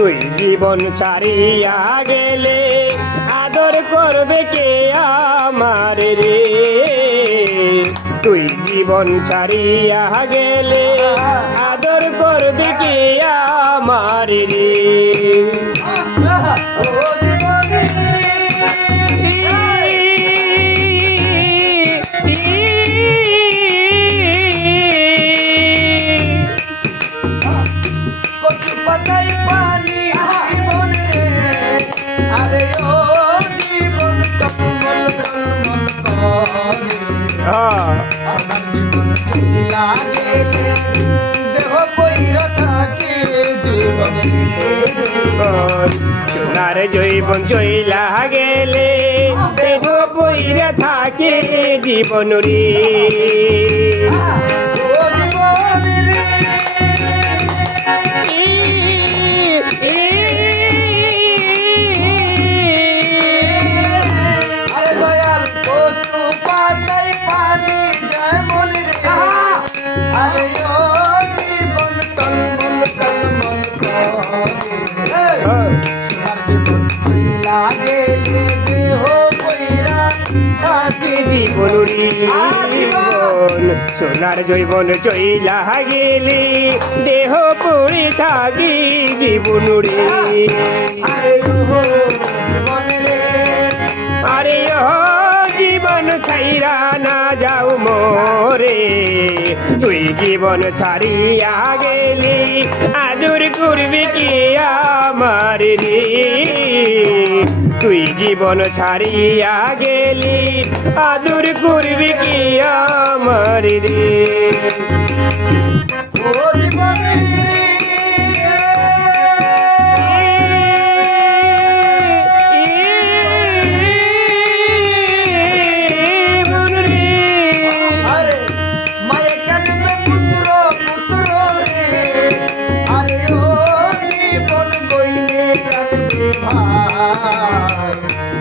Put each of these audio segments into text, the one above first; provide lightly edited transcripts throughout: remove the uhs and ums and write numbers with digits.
তুই জীবন ছাড়িয়া গেলে আদর করবে কে আমার রে তুই জীবন ছাড়িয়া গেলে আদর করবে কে আমার রে সোনার জৈবন চইলা গেলে দেহ পইরা থাকে জীবন রে সোনার জৈবন চইলা গেলে দেহ পড়ে থাকি জীবন রে আরে ও জীবন ছাইরা না যাও মোরে তুই জীবন ছাড়িয়া গেলি আদর করবে কি আমার রে তুই জীবন ছাড়িয়া গেলি আদর করবে কি আমার রে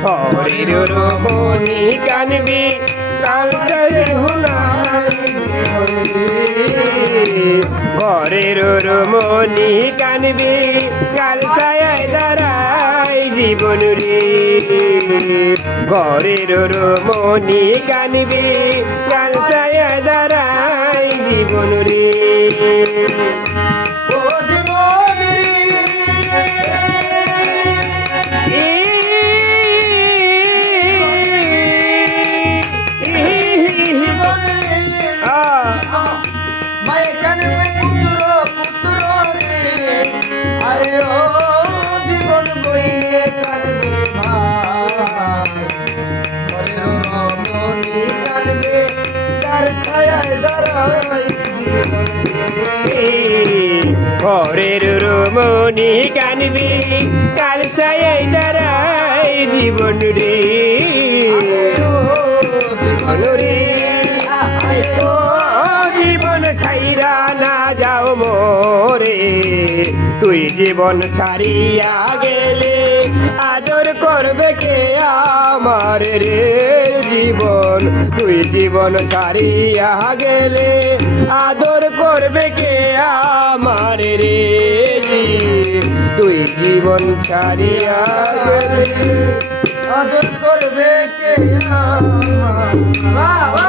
হরির মনি কানবি কালসাই ঘরের মনি কানবি কালসায় দাঁড়াই জীবন রে ঘরের মনি কানবি কালসায় দাঁড়াই জীবন রে ঘরের রমণী কানবি কাল ছায় দাঁড়াই জীবন রে জীবন ছাইরা না যাও মোরে তুই জীবন ছাড়িয়া গেলে আদর করবে কে আমার রে জীবন তুই জীবন ছাড়িয়া গেলে আদর করবে কে আমার রে তুই জীবন ছাড়িয়া গেলে আদর করবে কে আমার